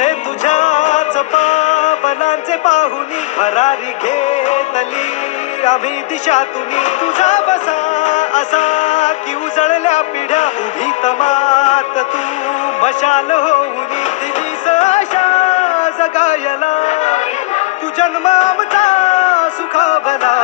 असे तुझ्याच पावलांचे पाहुनी भरारी घेतली आम्ही दिशातुनी तुझा बसा असा की उजळल्या पिढ्या उभी तमात तू मशाल होऊनी दिलीस आशा जगायला तू जन्म आमचा सुखावला